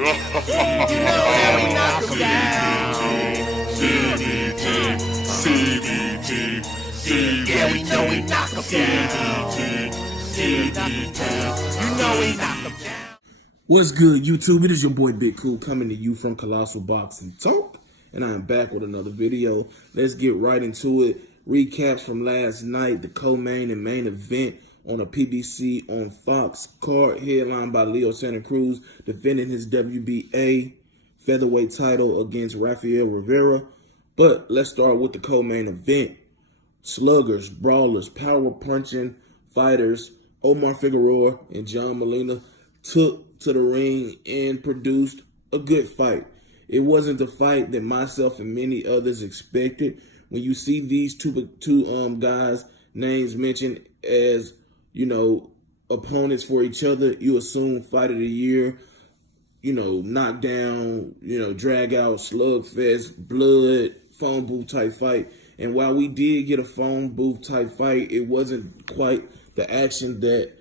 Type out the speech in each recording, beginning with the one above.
You know how we knock 'em down. Yeah, we know we knock 'em down. You know we knock 'em down. What's good, YouTube? It is your boy Big Cool coming to you from Colossal Boxing Talk, and I am back with another video. Let's get right into it. Recaps from last night, the co-main and main event on a PBC on Fox. Card headlined by Leo Santa Cruz defending his WBA featherweight title against Rafael Rivera. But let's start with the co-main event. Sluggers, brawlers, power punching fighters Omar Figueroa and John Molina took to the ring and produced a good fight. It wasn't the fight that myself and many others expected. When you see these two guys' names mentioned as, opponents for each other, you assume fight of the year, knockdown, drag out, slugfest, blood, phone booth type fight. And while we did get a phone booth type fight, it wasn't quite the action that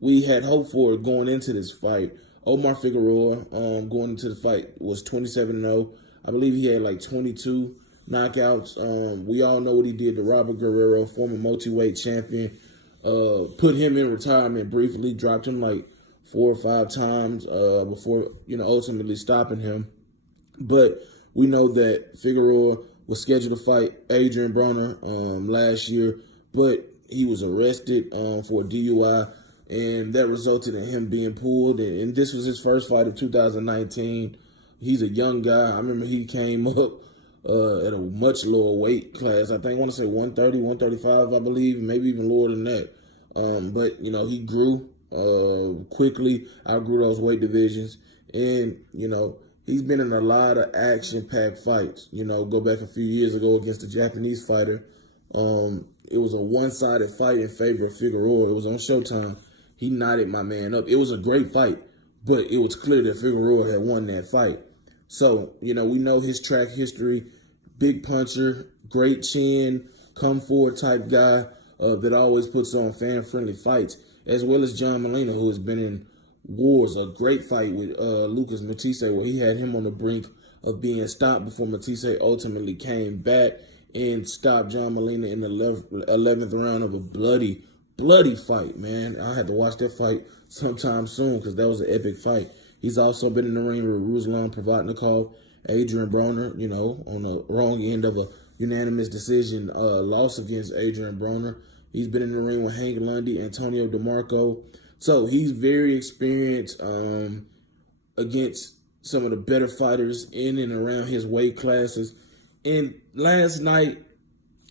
we had hoped for going into this fight. Omar Figueroa, going into the fight, was 27-0. I believe he had like 22 knockouts. We all know what he did to Robert Guerrero, former multi-weight champion. Put him in retirement briefly, dropped him like 4 or 5 times before, ultimately stopping him. But we know that Figueroa was scheduled to fight Adrian Broner last year, but he was arrested for a DUI, and that resulted in him being pulled. And this was his first fight of 2019. He's a young guy. I remember he came up at a much lower weight class. I want to say 130, 135, I believe, maybe even lower than that. But, he grew quickly, outgrew those weight divisions. And, he's been in a lot of action-packed fights. Go back a few years ago against a Japanese fighter. It was a one-sided fight in favor of Figueroa. It was on Showtime. He knotted my man up. It was a great fight, but it was clear that Figueroa had won that fight. So, we know his track history. Big puncher, great chin, come forward type guy that always puts on fan-friendly fights, as well as John Molina, who has been in wars. A great fight with Lucas Matisse, where he had him on the brink of being stopped before Matisse ultimately came back and stopped John Molina in the 11th round of a bloody fight, man. I had to watch that fight sometime soon because that was an epic fight. He's also been in the ring with Ruslan Provatnikov, Adrian Broner, on the wrong end of a unanimous decision loss against Adrian Broner. He's been in the ring with Hank Lundy, Antonio DeMarco. So he's very experienced against some of the better fighters in and around his weight classes. And last night,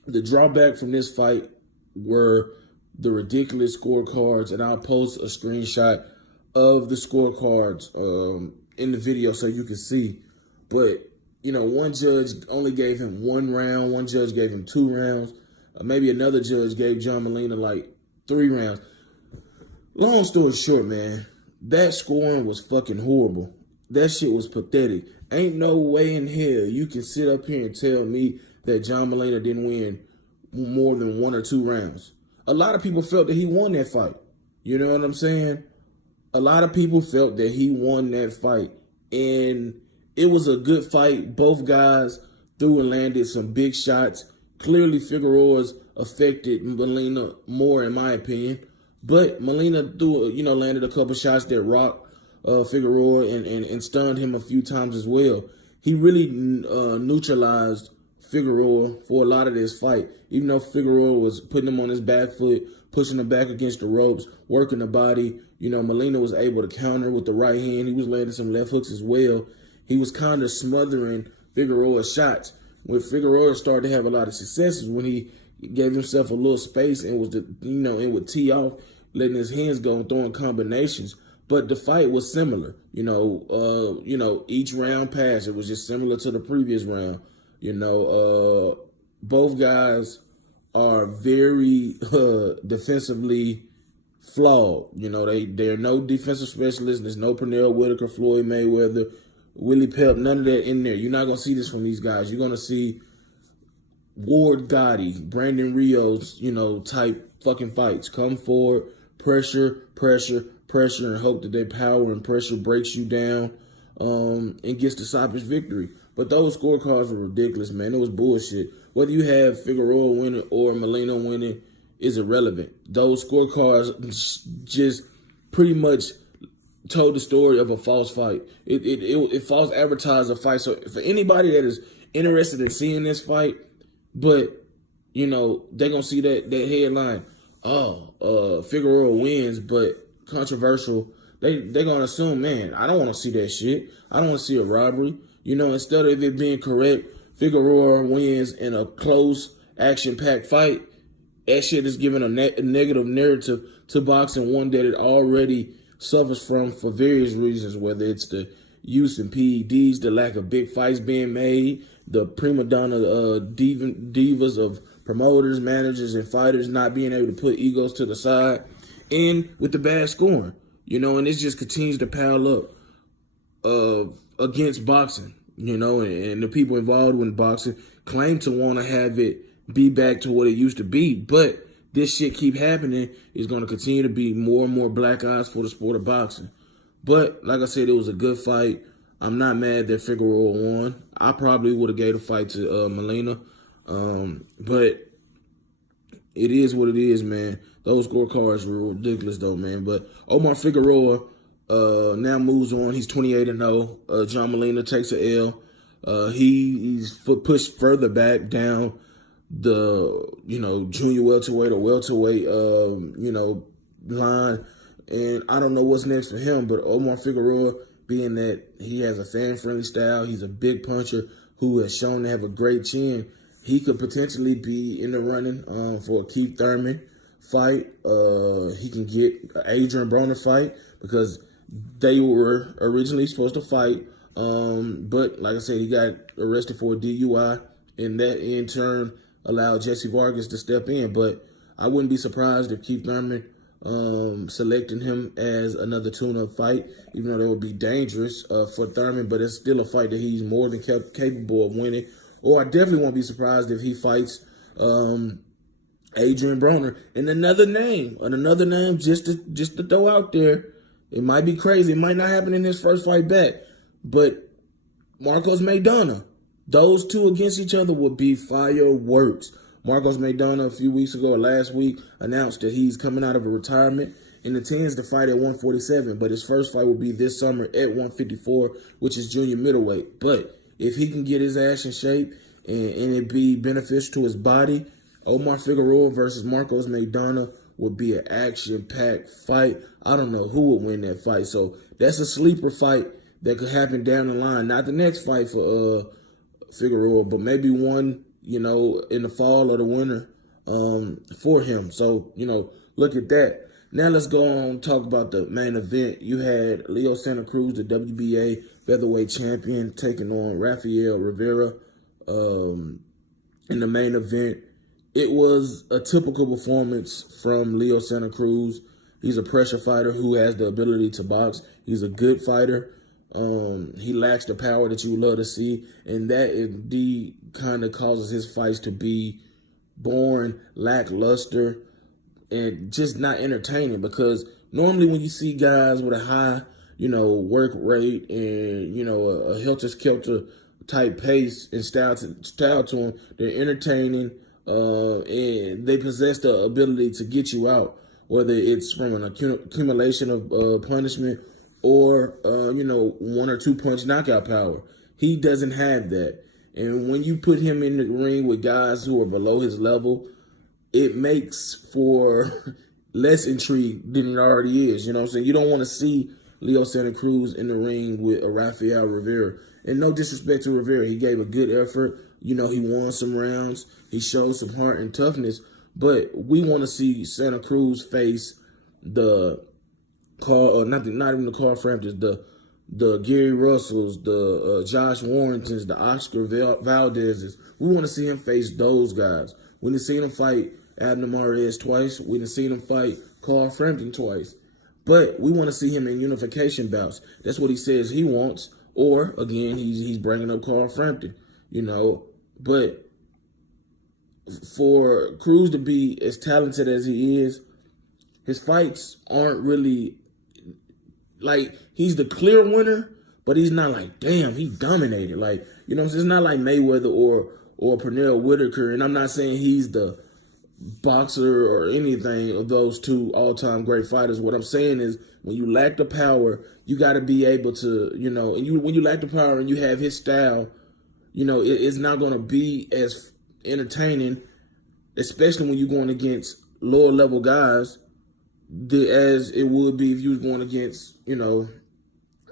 the drawback from this fight were the ridiculous scorecards, and I'll post a screenshot of the scorecards in the video so you can see. But, one judge only gave him 1 round, one judge gave him 2 rounds, maybe another judge gave John Molina like 3 rounds. Long story short, man, that scoring was fucking horrible. That shit was pathetic. Ain't no way in hell you can sit up here and tell me that John Molina didn't win more than 1 or 2 rounds. A lot of people felt that he won that fight. You know what I'm saying? A lot of people felt that he won that fight. And it was a good fight. Both guys threw and landed some big shots. Clearly, Figueroa's affected Molina more, in my opinion. But Molina landed a couple shots that rocked Figueroa and stunned him a few times as well. He really neutralized Figueroa for a lot of this fight. Even though Figueroa was putting him on his back foot, pushing him back against the ropes, working the body, Molina was able to counter with the right hand. He was landing some left hooks as well. He was kind of smothering Figueroa's shots. When Figueroa started to have a lot of successes, when he gave himself a little space and was, and would tee off, letting his hands go and throwing combinations. But the fight was similar. Each round pass, it was just similar to the previous round. Both guys are very defensively flawed. They're no defensive specialists. There's no Pernell Whitaker, Floyd Mayweather, Willie Pep, none of that in there. You're not going to see this from these guys. You're going to see Ward Gotti, Brandon Rios, type fucking fights. Come forward, pressure, and hope that their power and pressure breaks you down. and gets the stoppage victory. But those scorecards were ridiculous, man. It was bullshit. Whether you have Figueroa winning or Molina winning is irrelevant. Those scorecards just pretty much told the story of a false fight. It false advertised a fight. So for anybody that is interested in seeing this fight, but they're gonna see that headline, Figueroa wins, but controversial. They're gonna assume, man, I don't want to see that shit. I don't want to see a robbery. Instead of it being correct, Figueroa wins in a close, action-packed fight. That shit is giving a negative narrative to boxing, one that it already suffers from for various reasons, whether it's the use in PEDs, the lack of big fights being made, the prima donna divas of promoters, managers, and fighters not being able to put egos to the side, and with the bad scoring, and it just continues to pile up against boxing, and the people involved in boxing claim to want to have it be back to what it used to be, but this shit keep happening. Is going to continue to be more and more black eyes for the sport of boxing. But like I said, it was a good fight. I'm not mad that Figueroa won. I probably would have gave the fight to Molina, but it is what it is, man. Those scorecards were ridiculous, though, man. But Omar Figueroa now moves on. He's 28-0. John Molina takes an L. He's pushed further back down the junior welterweight or welterweight line, and I don't know what's next for him. But Omar Figueroa, being that he has a fan-friendly style, he's a big puncher who has shown to have a great chin. He could potentially be in the running for a Keith Thurman fight. He can get an Adrian Broner fight because they were originally supposed to fight, but like I said, he got arrested for a DUI, and that in turn allowed Jesse Vargas to step in. But I wouldn't be surprised if Keith Thurman selecting him as another tune-up fight, even though that would be dangerous for Thurman, but it's still a fight that he's more than capable of winning. Or I definitely won't be surprised if he fights Adrian Broner. And another name just to throw out there. It might be crazy. It might not happen in his first fight back, but Marcos Maidana. Those two against each other would be fireworks. Marcos Maidana a few weeks ago or last week announced that he's coming out of a retirement and intends to fight at 147, but his first fight will be this summer at 154, which is junior middleweight. But if he can get his ass in shape and it be beneficial to his body, Omar Figueroa versus Marcos Maidana would be an action-packed fight. I don't know who would win that fight. So that's a sleeper fight that could happen down the line. Not the next fight for Figueroa, but maybe one, in the fall or the winter for him. So, look at that. Now let's go on and talk about the main event. You had Leo Santa Cruz, the WBA featherweight champion, taking on Rafael Rivera in the main event. It was a typical performance from Leo Santa Cruz. He's a pressure fighter who has the ability to box. He's a good fighter. He lacks the power that you would love to see, and that indeed kind of causes his fights to be boring, lackluster, and just not entertaining. Because normally when you see guys with a high, work rate and a helter-skelter type pace and style to them, they're entertaining, and they possess the ability to get you out, whether it's from an accumulation of punishment or, one or two punch knockout power. He doesn't have that. And when you put him in the ring with guys who are below his level, it makes for less intrigue than it already is. You know what I'm saying? You don't want to see Leo Santa Cruz in the ring with Rafael Rivera. And no disrespect to Rivera. He gave a good effort. He won some rounds. He showed some heart and toughness. But we want to see Santa Cruz face the not even the Carl Framptons, the Gary Russells, the Josh Warringtons, the Oscar Valdez's. We want to see him face those guys. We didn't see him fight Abner Mares twice. We didn't see him fight Carl Frampton twice. But we want to see him in unification bouts. That's what he says he wants. Or, again, he's bringing up Carl Frampton, But for Cruz to be as talented as he is, his fights aren't really, he's the clear winner, but he's not like, damn, he dominated. Like, you know what I'm saying? It's not like Mayweather or Pernell Whitaker, and I'm not saying he's the boxer or anything of those two all-time great fighters. What I'm saying is, when you lack the power, you got to be able to, you know, and when you lack the power and you have his style, you know, it's not going to be as entertaining, especially when you're going against lower level guys, as it would be if you was going against, you know,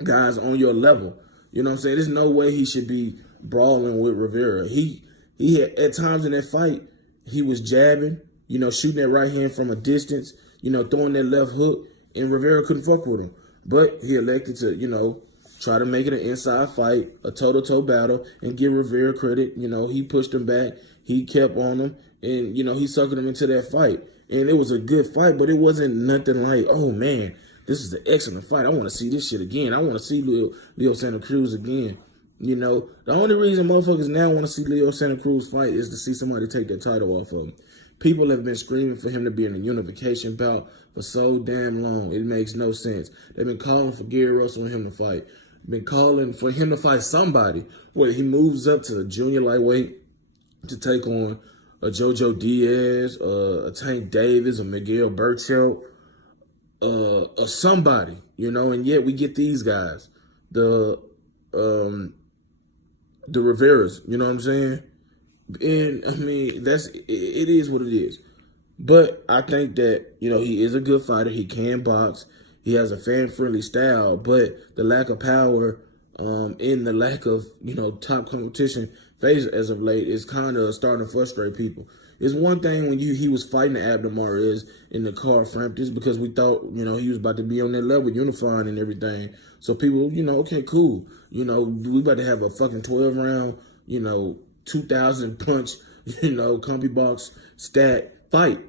guys on your level. You know what I'm saying? There's no way he should be brawling with Rivera. He had, at times in that fight, he was jabbing, you know, shooting that right hand from a distance, you know, throwing that left hook, and Rivera couldn't fuck with him. But he elected to, you know, try to make it an inside fight, a toe-to-toe battle, and give Rivera credit. You know, he pushed him back. He kept on him, and, you know, he suckered him into that fight. And it was a good fight, but it wasn't nothing like, oh, man, this is an excellent fight. I want to see this shit again. I want to see Leo Santa Cruz again. You know, the only reason motherfuckers now want to see Leo Santa Cruz fight is to see somebody take that title off of him. People have been screaming for him to be in a unification bout for so damn long. It makes no sense. They've been calling for Gary Russell and him to fight. Been calling for him to fight somebody. Where he moves up to the junior lightweight to take on a JoJo Diaz, a Tank Davis, a Miguel Berchelt, or somebody, you know, and yet we get these guys. The Riveras, you know what I'm saying? And I mean, it is what it is. But I think that, you know, he is a good fighter. He can box. He has a fan-friendly style, but the lack of power and the lack of, you know, top competition faced as of late is kind of starting to frustrate people. It's one thing when he was fighting Abdul in the Carl Framptons because we thought, you know, he was about to be on that level, unifying and everything. So people, you know, okay, cool. You know, we about to have a fucking 12-round, you know, 2,000 punch, you know, comfy box stat fight.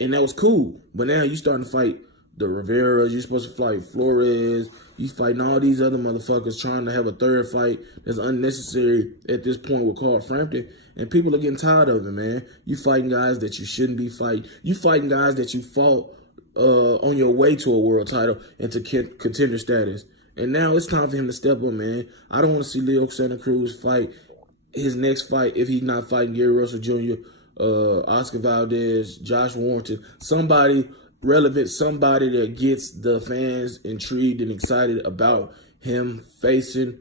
And that was cool. But now you starting to fight the Riveras, you're supposed to fight Flores, you fighting all these other motherfuckers trying to have a third fight that's unnecessary at this point with Carl Frampton. And people are getting tired of it, man. You fighting guys that you shouldn't be fighting. You fighting guys that you fought on your way to a world title and to contender status. And now it's time for him to step up, man. I don't want to see Leo Santa Cruz fight his next fight if he's not fighting Gary Russell Jr., Oscar Valdez, Josh Warrington, somebody relevant, somebody that gets the fans intrigued and excited about him facing,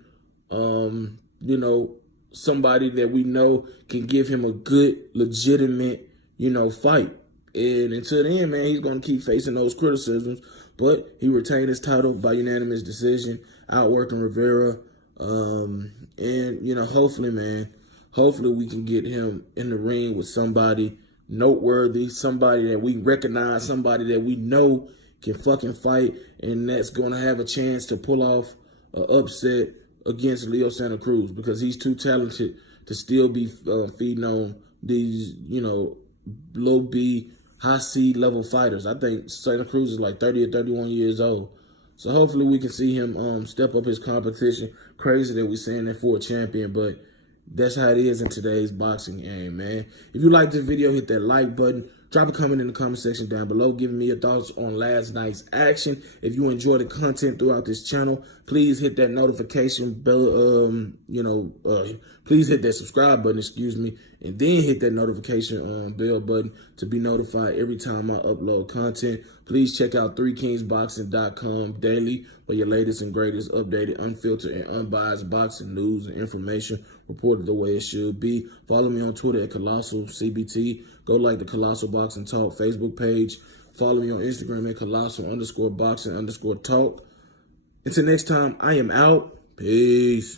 you know, somebody that we know can give him a good, legitimate, you know, fight. And until then, man, he's going to keep facing those criticisms. But he retained his title by unanimous decision, outworking Rivera. And, you know, hopefully, man, hopefully we can get him in the ring with somebody noteworthy, somebody that we recognize, somebody that we know can fucking fight, and that's going to have a chance to pull off an upset against Leo Santa Cruz, because he's too talented to still be feeding on these, you know, low B, high C level fighters. I think Santa Cruz is like 30 or 31 years old. So hopefully we can see him step up his competition. Crazy that we're saying that for a champion, but that's how it is in today's boxing game, man. If you like this video, hit that like button. Drop a comment in the comment section down below, giving me your thoughts on last night's action. If you enjoy the content throughout this channel, please hit that notification bell, please hit that subscribe button, and then hit that notification bell button to be notified every time I upload content. Please check out 3kingsboxing.com daily for your latest and greatest updated, unfiltered, and unbiased boxing news and information reported the way it should be. Follow me on Twitter at Colossal CBT. Go like the Colossal Boxing Talk Facebook page. Follow me on Instagram at Colossal_boxing_talk. Until next time, I am out. Peace.